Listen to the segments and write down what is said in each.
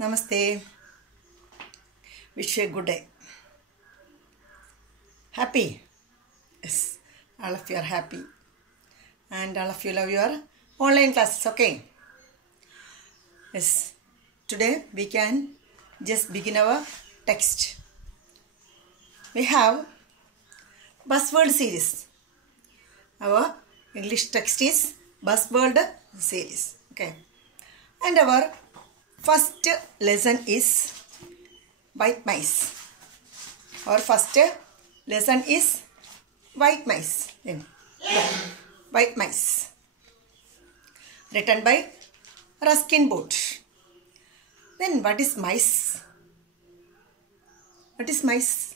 Namaste. Wish you a good day. Happy? Yes. All of you are happy. And all of you love your online classes, okay? Yes. Today we can just begin our text. We have buzzword series. Our English text is buzzword series. Okay. And our first lesson is white mice. Our first lesson is white mice. Then white mice. Written by Ruskin Booth. Then what is mice? What is mice?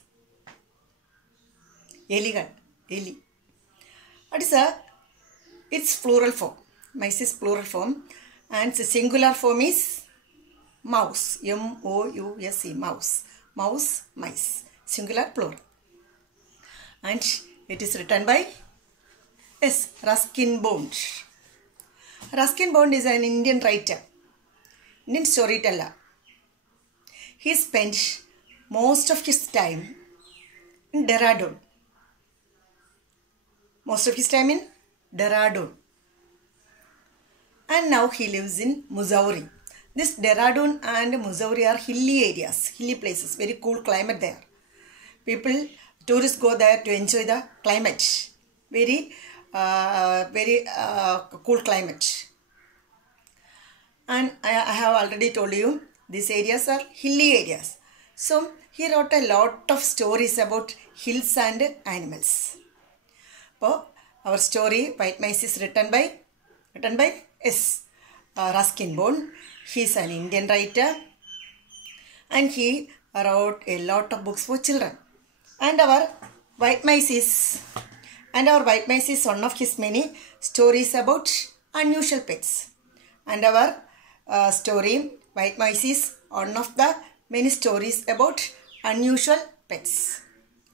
Eligal. Eli. What is its plural form? Mice is plural form. And the singular form is mouse. M-O-U-S-E. Mouse. Mouse, mice. Singular, plural. And it is written by Ruskin Booth. Ruskin Booth is an Indian writer. Indian storyteller. He spent most of his time in Dehradun. Most of his time in Dehradun. And now he lives in Mussoorie. This Dehradun and Mussoorie are hilly areas, hilly places, very cool climate there. Tourists go there to enjoy the climate, very cool climate. And I have already told you, these areas are hilly areas. So he wrote a lot of stories about hills and animals. So our story, White Mice, is written by Ruskin Booth. He is an Indian writer and he wrote a lot of books for children. And our White Mice is one of his many stories about unusual pets. And our story, White Mice, is one of the many stories about unusual pets.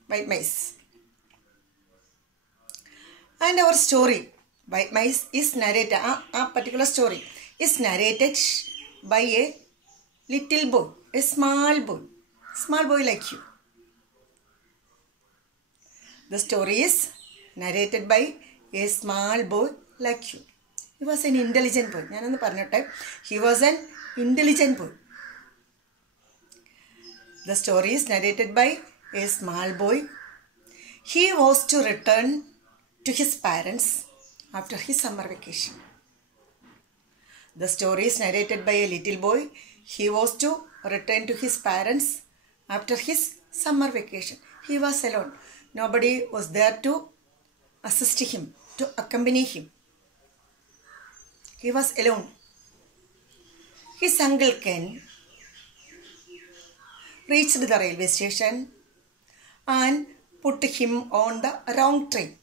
White Mice. And our story, White Mice, is narrated, a particular story is narrated by a little boy, a small boy like you. The story is narrated by a small boy like you. He was an intelligent boy. He was an intelligent boy. The story is narrated by a small boy. He was to return to his parents after his summer vacation. The story is narrated by a little boy. He was to return to his parents after his summer vacation. He was alone. Nobody was there to assist him, to accompany him. He was alone. His uncle Ken reached the railway station and put him on the wrong train.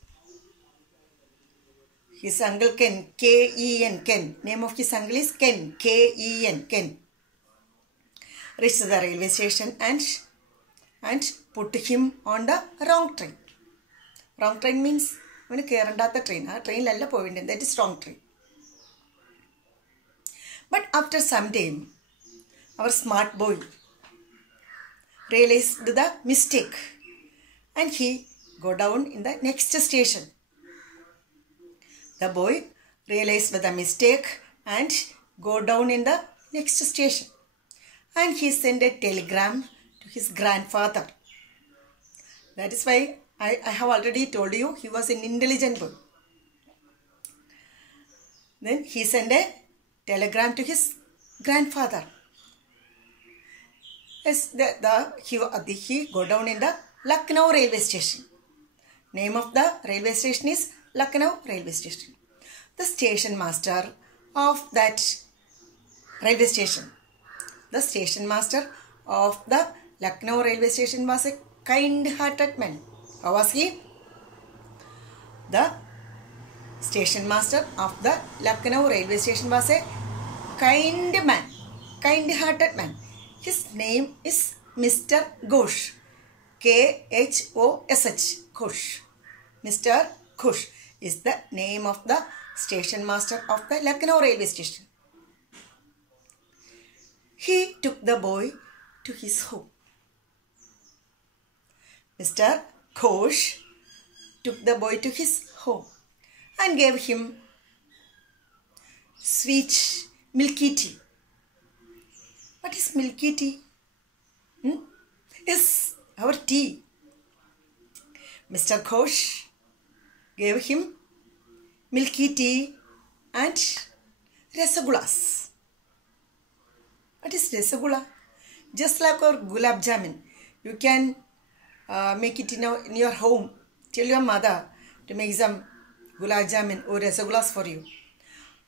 His uncle Ken, K-E-N, Ken. Name of his uncle is Ken, K-E-N, Ken. Reached the railway station and put him on the wrong train. Wrong train means when you care about the train. Train lalla povinde. That is wrong train. But after some time, our smart boy realized the mistake and he go down in the next station. The boy realized the mistake and go down in the next station. And he sent a telegram to his grandfather. That is why I have already told you he was an intelligent boy. Then he sent a telegram to his grandfather. Yes, he go down in the Lucknow railway station. Name of the railway station is Lucknow railway station. The station master of that railway station. The station master of the Lucknow railway station was a kind-hearted man. How was he? The station master of the Lucknow railway station was a kind man, kind-hearted man. His name is Mr. Ghosh. K-H-O-S-H. Ghosh. Mr. Ghosh is the name of the station master of the Lucknow railway station. he took the boy to his home. Mr. Ghosh took the boy to his home and gave him sweet milky tea. What is milky tea? Yes, our tea. Mr. Ghosh gave him milky tea and rasagullas. What is rasagula? Just like our gulab jamun. You can make it in your home. Tell your mother to make some gulab jamun or rasagullas for you.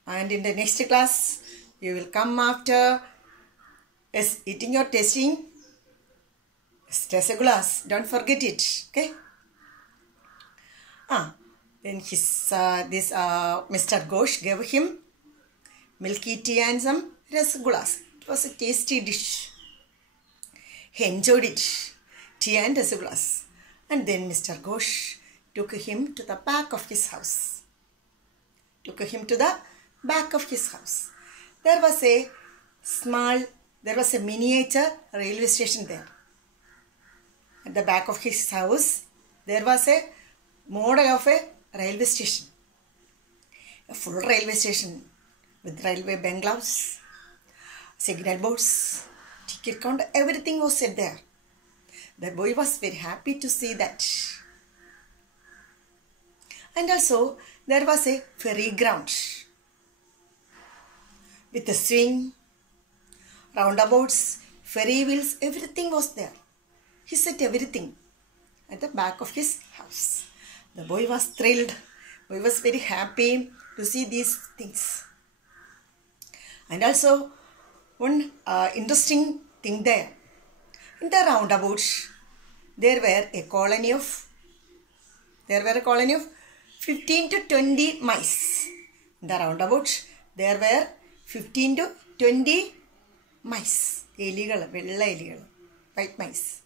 And in the next class, you will come after eating or tasting rasagullas. Don't forget it. Okay? Then Mr. Ghosh gave him milky tea and some rasagullas. It was a tasty dish. He enjoyed it, tea and rasagullas. And then Mr. Ghosh took him to the back of his house. There was a miniature railway station there. At the back of his house, there was a model of a railway station. A full railway station with railway bungalows, signal boards, ticket counter, everything was set there. The boy was very happy to see that. And also, there was a ferry ground with a swing, roundabouts, ferry wheels, everything was there. He set everything at the back of his house. The boy was thrilled. Boy was very happy to see these things. And also, one interesting thing there. In the roundabout, there were a colony of 15 to 20 mice. In the roundabout, there were 15 to 20 mice. White mice.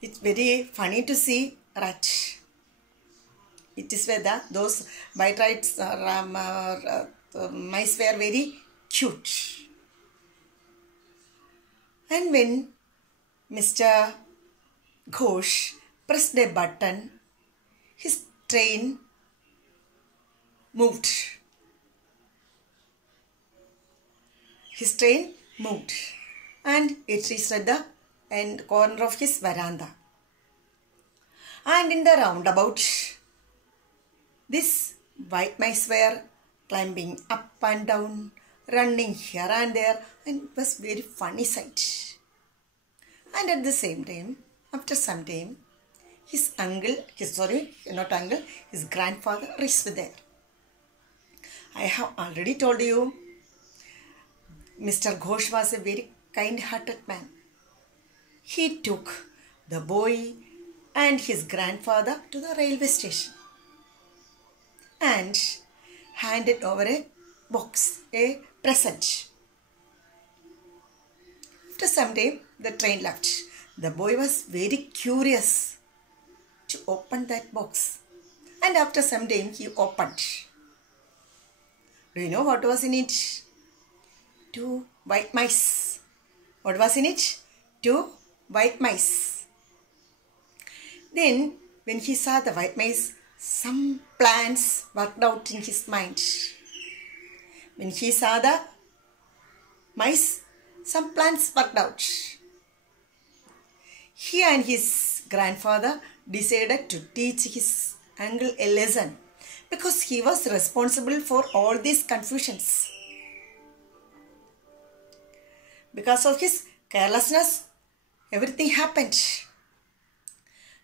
It's very funny to see rat. It is whether those white rats mice were very cute. And when Mr. Ghosh pressed a button, his train moved. And it reached at the end corner of his veranda. And in the roundabout, these white mice were climbing up and down, running here and there, and it was very funny sight. And at the same time, after some time, his grandfather reached there. I have already told you, Mr. Ghosh was a very kind-hearted man. He took the boy and his grandfather to the railway station and handed over a box, a present. After some time, the train left. The boy was very curious to open that box. And after some time, he opened. Do you know what was in it? 2 white mice. What was in it? 2 white mice. Then, when he saw the white mice, some plans worked out in his mind. When he saw the mice, some plans worked out. He and his grandfather decided to teach his uncle a lesson because he was responsible for all these confusions. Because of his carelessness, everything happened.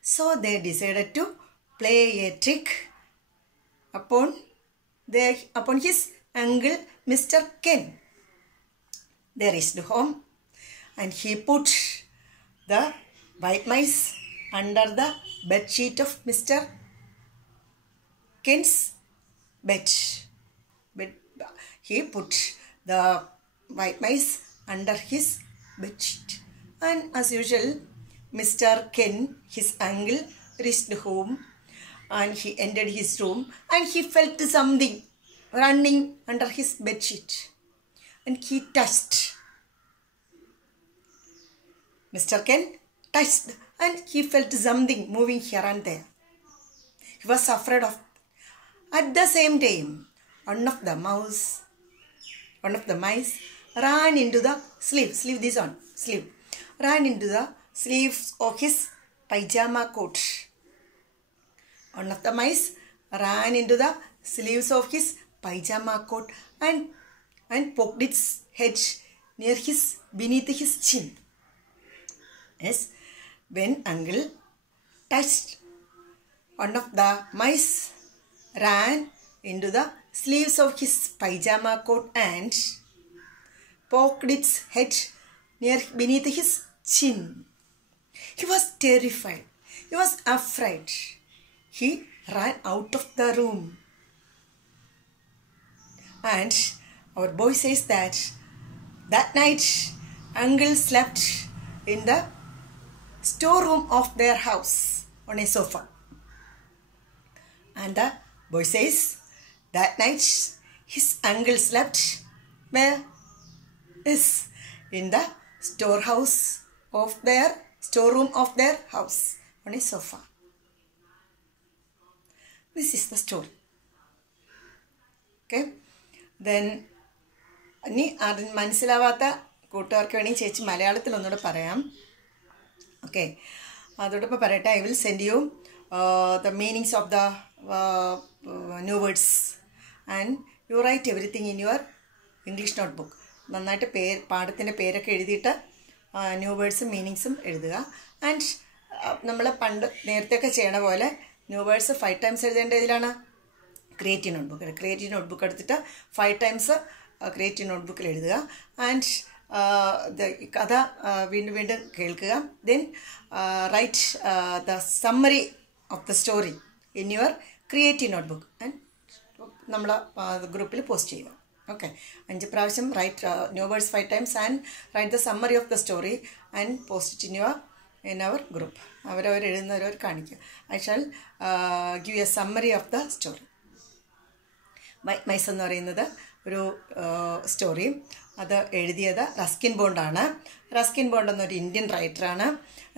So they decided to play a trick upon his uncle Mr. Ken. They reached home and he put the white mice under the bed sheet of Mr. Ken's bed. He put the white mice under his bed sheet. And as usual, Mr. Ken, his uncle, reached home and he entered his room and he felt something running under his bed sheet. and he touched. Mr. Ken touched and he felt something moving here and there. He was afraid of. At the same time, one of the mice ran into the sleeve, ran into the sleeves of his pajama coat. One of the mice ran into the sleeves of his pajama coat and poked its head beneath his chin. Yes, when uncle touched, one of the mice ran into the sleeves of his pajama coat and poked its head beneath his chin. He was terrified. He was afraid. He ran out of the room. And our boy says that night uncle slept in the storeroom of their house on a sofa. And the boy says that night his uncle slept where? Is in the storeroom of their house on a sofa. This is the story. Okay. Then ഇനി അതിന് മനസ്സിലാവാത്ത കൂട്ടുകാർക്ക് വേണമെങ്കിൽ ചേച്ചി മലയാളത്തിൽ ഒന്നുകൂടെ പറയാം. Okay, അതോടൊപ്പം പറയട്ടെ. I will send you the meanings of the new words and you write everything in your English notebook. നന്നായിട്ട് പാഠത്തിൻ്റെ പേരൊക്കെ എഴുതിയിട്ട് ന്യൂ വേർഡ്സും മീനിങ്സും എഴുതുക. ആൻഡ് നമ്മൾ നേരത്തെയൊക്കെ ചെയ്യണ പോലെ ന്യൂ വേർഡ്സ് 5 times എഴുതേണ്ട ഇതിലാണ് ക്രിയേറ്റീവ് നോട്ട്ബുക്ക് എടുത്തിട്ട് 5 times ക്രിയേറ്റീവ് നോട്ട്ബുക്കിൽ എഴുതുക. ആൻഡ് കഥ വീണ്ടും കേൾക്കുക. Then write the summary of the story in your creative notebook and നമ്മളെ ഗ്രൂപ്പിൽ പോസ്റ്റ് ചെയ്യുക. ഓക്കെ, 5 പ്രാവശ്യം write new words 5 times and write the summary of the story and post it in our group. അവരവർ എഴുതുന്നവരവർ കാണിക്കുക. I shall give you a summary of the story. White mice എന്ന് പറയുന്നത് ഒരു story. അത് എഴുതിയത് Ruskin ബോണ്ടാണ്. Ruskin bond എന്നൊരു Indian റൈറ്ററാണ്.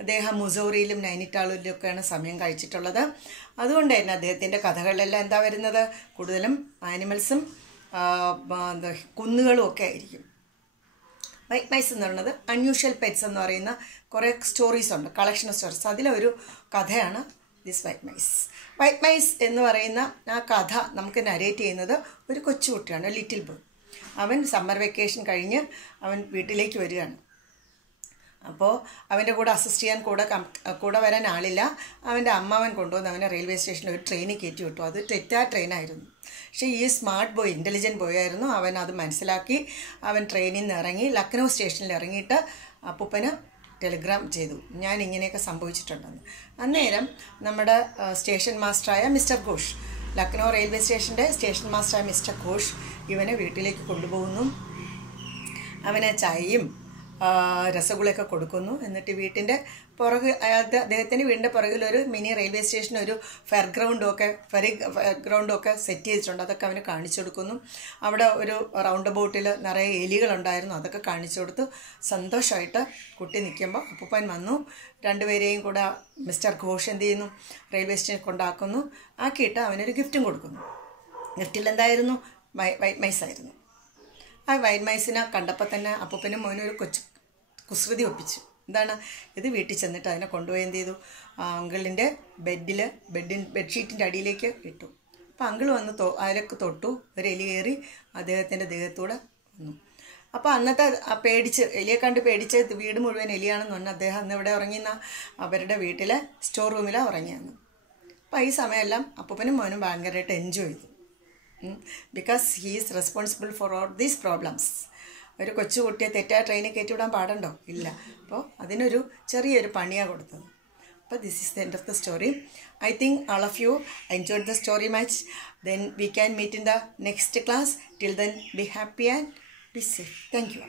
അദ്ദേഹം മുസോറിയിലും നൈനിറ്റാളിലൊക്കെയാണ് സമയം കഴിച്ചിട്ടുള്ളത്. അതുകൊണ്ട് തന്നെ അദ്ദേഹത്തിൻ്റെ കഥകളിലെല്ലാം എന്താ വരുന്നത്? കൂടുതലും ആനിമൽസും കുന്നുകളും ഒക്കെ ആയിരിക്കും. വൈറ്റ് മൈസ് എന്ന് പറയുന്നത് അൺയൂഷ്വൽ പെറ്റ്സ് എന്ന് പറയുന്ന കുറേ സ്റ്റോറീസ് ഉണ്ട്, കളക്ഷൻ ഓഫ് സ്റ്റോറീസ്. അതിലൊരു കഥയാണ് this white mice. White mice എന്ന് പറയുന്ന ആ കഥ നമുക്ക് നരേറ്റ് ചെയ്യുന്നത് ഒരു കൊച്ചുകുട്ടിയാണ്, ലിറ്റിൽ ബോയ്. അവൻ സമ്മർ വെക്കേഷൻ കഴിഞ്ഞ് അവൻ വീട്ടിലേക്ക് വരികയാണ്. അപ്പോൾ അവൻ്റെ കൂടെ അസിസ്റ്റ് ചെയ്യാൻ കൂടെ വരാൻ ആളില്ല. അവൻ്റെ അമ്മാവൻ കൊണ്ടുവന്ന് അവനെ റെയിൽവേ സ്റ്റേഷനിൽ ഒരു ട്രെയിനിൽ കയറ്റി വിട്ടു. അത് തെറ്റായ ട്രെയിനായിരുന്നു. പക്ഷേ ഈ സ്മാർട്ട് ബോയ്, ഇൻ്റലിജൻറ്റ് ബോയ് ആയിരുന്നു. അവൻ അത് മനസ്സിലാക്കി അവൻ ട്രെയിനിൽ നിന്ന് ഇറങ്ങി ലക്നൗ സ്റ്റേഷനിൽ ഇറങ്ങിയിട്ട് അപ്പൂപ്പന് ടെലിഗ്രാം ചെയ്തു, ഞാൻ ഇങ്ങനെയൊക്കെ സംഭവിച്ചിട്ടുണ്ടെന്ന്. അന്നേരം നമ്മുടെ സ്റ്റേഷൻ മാസ്റ്ററായ മിസ്റ്റർ ഘോഷ്, ലക്നൗ റെയിൽവേ സ്റ്റേഷൻ്റെ സ്റ്റേഷൻ മാസ്റ്ററായ മിസ്റ്റർ ഘോഷ് ഇവനെ വീട്ടിലേക്ക് കൊണ്ടുപോകുന്നു. അവന് ചായയും രസഗുളയൊക്കെ കൊടുക്കുന്നു. എന്നിട്ട് വീട്ടിൻ്റെ അദ്ദേഹത്തിൻ്റെ വീടിൻ്റെ പുറകിലൊരു മിനി റെയിൽവേ സ്റ്റേഷൻ, ഒരു ഫെയർ ഗ്രൗണ്ടും ഒക്കെ സെറ്റ് ചെയ്തിട്ടുണ്ട്. അതൊക്കെ അവന് കാണിച്ചു കൊടുക്കുന്നു. അവിടെ ഒരു റൗണ്ട് ബോട്ടിൽ നിറയെ എലികളുണ്ടായിരുന്നു, അതൊക്കെ കാണിച്ചു കൊടുത്തു. സന്തോഷമായിട്ട് കുട്ടി നിൽക്കുമ്പോൾ അപ്പൂപ്പൻ വന്നു. രണ്ടുപേരെയും കൂടെ മിസ്റ്റർ ഘോഷ് എന്ത് ചെയ്യുന്നു? റെയിൽവേ സ്റ്റേഷൻ കൊണ്ടാക്കുന്നു. ആക്കിയിട്ട് അവനൊരു ഗിഫ്റ്റും കൊടുക്കുന്നു. ഗിഫ്റ്റിൽ എന്തായിരുന്നു? വൈറ്റ് മൈസായിരുന്നു. ആ വൈറ്റ് മൈസിനെ കണ്ടപ്പോൾ തന്നെ അപ്പൂപ്പനും മോനും ഒരു കുസൃതി ഒപ്പിച്ചു. എന്താണ് ഇത്? വീട്ടിൽ ചെന്നിട്ട് അതിനെ കൊണ്ടുപോയി എന്ത് ചെയ്തു? അങ്കിളിൻ്റെ ബെഡ്ഷീറ്റിൻ്റെ അടിയിലേക്ക് ഇട്ടു. അപ്പോൾ അങ്കിൾ വന്ന് അതിലൊക്കെ തൊട്ടു. ഒരു എലി കയറി അദ്ദേഹത്തിൻ്റെ ദേഹത്തൂടെ വന്നു. അപ്പോൾ അന്നത്തെ എലിയെ കണ്ട് പേടിച്ച് വീട് മുഴുവൻ എലിയാണെന്ന് പറഞ്ഞാൽ അദ്ദേഹം അന്ന് ഇവിടെ ഉറങ്ങിയെന്ന അവരുടെ വീട്ടിലെ സ്റ്റോർ റൂമിലാണ് ഉറങ്ങിയെന്ന്. അപ്പോൾ ഈ സമയമെല്ലാം അപ്പൂപ്പനും മോനും ഭയങ്കരമായിട്ട് എൻജോയ് ചെയ്തു. Because he is responsible for all these problems. ഒരു കൊച്ചുകുട്ടിയെ തെറ്റായ ട്രെയിനിൽ കയറ്റിവിടാൻ പാടുണ്ടോ? ഇല്ല. അപ്പോൾ അതിനൊരു ചെറിയൊരു പണിയാണ് കൊടുത്തത്. അപ്പോൾ this is the end of the story. I think all of you enjoyed the story much. Then we can meet in the next class. Till then, be happy and be safe. Thank you.